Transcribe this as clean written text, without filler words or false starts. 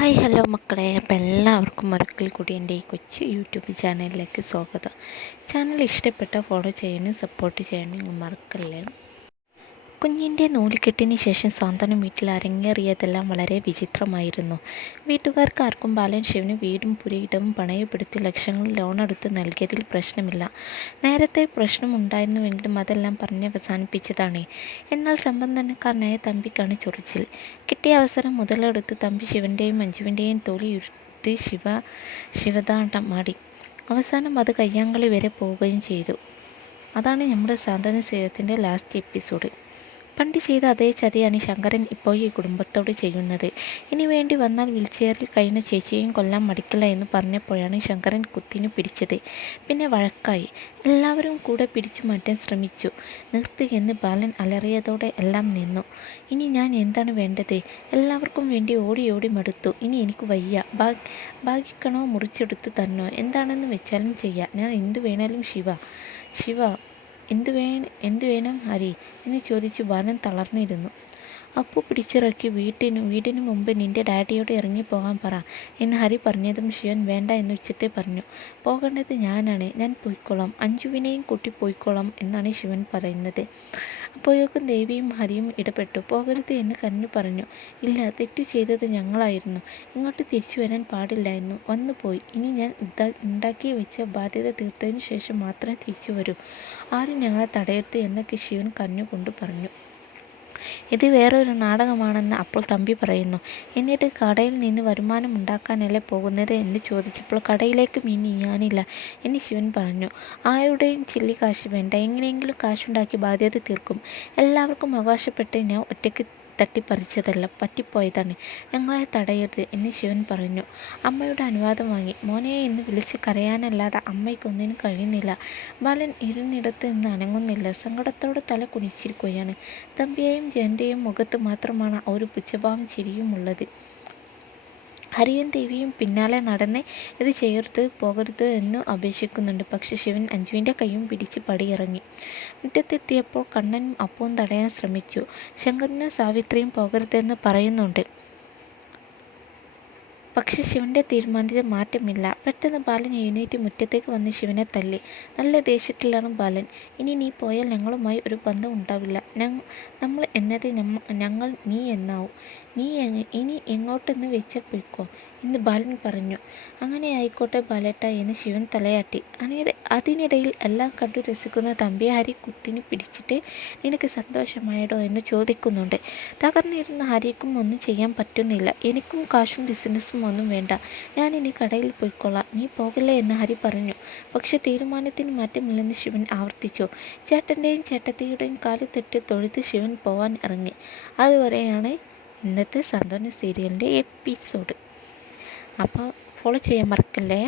Hi hello മക്കളെ, അപ്പോൾ എല്ലാവർക്കും ഒരിക്കൽ കൂടി എൻ്റെ ഈ കൊച്ചു യൂട്യൂബ് ചാനലിലേക്ക് സ്വാഗതം. ചാനൽ ഇഷ്ടപ്പെട്ടാൽ ഫോളോ ചെയ്യാനും സപ്പോർട്ട് ചെയ്യാനും മറക്കല്ലേ. കുഞ്ഞിൻ്റെ നൂലുകെട്ടിന് ശേഷം സാന്ത്വനം വീട്ടിൽ അരങ്ങേറിയതെല്ലാം വളരെ വിചിത്രമായിരുന്നു. വീട്ടുകാർക്ക് ആർക്കും ബാലൻ ശിവന് വീടും പുരയിടവും പണയപ്പെടുത്തി ലക്ഷങ്ങൾ ലോണെടുത്ത് നൽകിയതിൽ പ്രശ്നമില്ല. നേരത്തെ പ്രശ്നമുണ്ടായിരുന്നുവെങ്കിലും അതെല്ലാം പറഞ്ഞവസാനിപ്പിച്ചതാണ്. എന്നാൽ സമ്പന്നക്കാരനായ തമ്പിക്കാണ് ചൊറിച്ചിൽ. കിട്ടിയ അവസരം മുതലെടുത്ത് തമ്പി ശിവൻ്റെയും മഞ്ജുവിൻ്റെയും തോളിയുരുത്തി ശിവതാണ്ടമാടി. അവസാനം അത് കയ്യാങ്കളി വരെ പോവുകയും ചെയ്തു. അതാണ് നമ്മുടെ സാന്ത്വന സീരിയലിൻ്റെ ലാസ്റ്റ് എപ്പിസോഡ്. പണ്ട് ചെയ്ത അതേ ചതിയാണ് ശങ്കരൻ ഇപ്പോൾ ഈ കുടുംബത്തോട് ചെയ്യുന്നത്. ഇനി വേണ്ടി വന്നാൽ വീൽചെയറിൽ കഴിയുന്ന ചേച്ചിയെയും കൊല്ലാൻ മടിക്കില്ല എന്ന് പറഞ്ഞപ്പോഴാണ് ശങ്കരൻ കുത്തിന് പിടിച്ചത്. പിന്നെ വഴക്കായി. എല്ലാവരും കൂടെ പിടിച്ചു മാറ്റാൻ ശ്രമിച്ചു. നിർത്ത് എന്ന് ബാലൻ അലറിയതോടെ എല്ലാം നിന്നു. ഇനി ഞാൻ എന്താണ് വേണ്ടത്? എല്ലാവർക്കും വേണ്ടി ഓടി ഓടി മടുത്തു. ഇനി എനിക്ക് വയ്യ. ഭാഗിക്കണോ മുറിച്ചെടുത്ത് തരണോ? എന്താണെന്ന് വെച്ചാലും ചെയ്യാം. ഞാൻ എന്തു വേണേലും ശിവ എന്തു വേണം ഹരി എന്ന് ചോദിച്ചു ബാലൻ തളർന്നിരുന്നു. അപ്പു പിടിച്ചിറക്കി വീടിനു മുമ്പ് നിന്റെ ഡാഡിയോട് ഇറങ്ങിപ്പോകാൻ പറ എന്ന് ഹരി പറഞ്ഞതും ശിവൻ വേണ്ട എന്ന് ഉച്ചത്തിൽ പറഞ്ഞു. പോകേണ്ടത് ഞാനാണ്, ഞാൻ പോയിക്കോളാം, അഞ്ജുവിനെയും കൂട്ടി പോയിക്കോളാം എന്നാണ് ശിവൻ പറയുന്നത്. അപ്പോഴേക്കും ദേവിയും ഹരിയും ഇടപെട്ടു. പോകരുത് എന്ന് കരഞ്ഞു പറഞ്ഞു. ഇല്ല, തെറ്റു ചെയ്തത് ഞങ്ങളായിരുന്നു, ഇങ്ങോട്ട് തിരിച്ചു വരാൻ പാടില്ലായിരുന്നു, വന്നുപോയി. ഇനി ഞാൻ ഉണ്ടാക്കി വെച്ച ബാധ്യത തീർത്തതിന് ശേഷം മാത്രമേ തിരിച്ചു വരൂ. ആരും ഞങ്ങളെ തടയരുത് എന്നൊക്കെ ശിവൻ കരഞ്ഞുകൊണ്ട് പറഞ്ഞു. ഇത് വേറൊരു നാടകമാണെന്ന് അപ്പോൾ തമ്പി പറയുന്നു. എന്നിട്ട് കടയിൽ നിന്ന് വരുമാനം ഉണ്ടാക്കാനല്ലേ പോകുന്നത് എന്ന് ചോദിച്ചപ്പോൾ കടയിലേക്ക് ഇനി ഞാനില്ല എന്ന് ശിവൻ പറഞ്ഞു. ആരുടെയും ചില്ലി കാശ് വേണ്ട, എങ്ങനെയെങ്കിലും കാശുണ്ടാക്കി ബാധ്യത തീർക്കും. എല്ലാവർക്കും അവകാശപ്പെട്ട് ഞാൻ ഒറ്റയ്ക്ക് തട്ടിപ്പറിച്ചതല്ല, പറ്റിപ്പോയതാണ്. ഞങ്ങളെ തടയരുത് എന്ന് ശിവൻ പറഞ്ഞു. അമ്മയുടെ അനുവാദം വാങ്ങി. മോനെ എന്ന് വിളിച്ച് കരയാനല്ലാതെ അമ്മയ്ക്കൊന്നിനും കഴിയുന്നില്ല. ബാലൻ ഇരുന്നിടത്ത് നിന്ന് അനങ്ങുന്നില്ല. സങ്കടത്തോടെ തല കുനിച്ചിരിക്കുകയാണ്. തമ്പിയെയും ജയന്റെയും മുഖത്ത് മാത്രമാണ് ഒരു പുച്ഛഭാവം ചിരിയുമുള്ളത്. ഹരിയും ദേവിയും പിന്നാലെ നടന്ന് ഇത് ചെയ്യരുത്, പോകരുത് എന്ന് അപേക്ഷിക്കുന്നുണ്ട്. പക്ഷെ ശിവൻ അഞ്ജുവിൻ്റെ കൈയും പിടിച്ച് പടിയിറങ്ങി. മുറ്റത്തെത്തിയപ്പോൾ കണ്ണനും അപ്പവും തടയാൻ ശ്രമിച്ചു. ശങ്കരനും സാവിത്രിയും പോകരുതെന്ന് പറയുന്നുണ്ട്. പക്ഷെ ശിവൻ്റെ തീരുമാനത്തിൽ മാറ്റമില്ല. പെട്ടെന്ന് ബാലൻ എഴുന്നേറ്റ് മുറ്റത്തേക്ക് വന്ന് ശിവനെ തല്ലി. നല്ല ദേഷ്യത്തിലാണ് ബാലൻ. ഇനി നീ പോയാൽ ഞങ്ങളുമായി ഒരു ബന്ധം ഉണ്ടാവില്ല. നമ്മൾ എന്നത് ഞങ്ങൾ നീ എന്നാവും. നീ ഇനി എങ്ങോട്ടെന്ന് വെച്ചാൽ പോയിക്കോ എന്ന് ബാലൻ പറഞ്ഞു. അങ്ങനെ ആയിക്കോട്ടെ ബാലേട്ട എന്ന് ശിവൻ തലയാട്ടി. അതിനിടയിൽ എല്ലാം കണ്ടു രസിക്കുന്ന തമ്പി ഹരി കുത്തിന് പിടിച്ചിട്ട് നിനക്ക് സന്തോഷമായടോ എന്ന് ചോദിക്കുന്നുണ്ട്. തകർന്നിരുന്ന ഹരിക്കും ഒന്നും ചെയ്യാൻ പറ്റുന്നില്ല. എനിക്കും കാശും ബിസിനസ്സും ഒന്നും വേണ്ട, ഞാനിനി കടയിൽ പോയിക്കൊള്ളാം, നീ പോകില്ലേ എന്ന് ഹരി പറഞ്ഞു. പക്ഷെ തീരുമാനത്തിന് മാറ്റമില്ലെന്ന് ശിവൻ ആവർത്തിച്ചു. ചേട്ടൻ്റെയും ചേട്ടത്തിയുടെയും കാല് തെറ്റി തൊഴുത് ശിവൻ പോവാൻ ഇറങ്ങി. അതുവരെയാണ് ഇന്നത്തെ സാന്ത്വന സീരിയലിൻ്റെ എപ്പിസോഡ്. അപ്പോൾ ഫോളോ ചെയ്യാൻ മറക്കല്ലേ.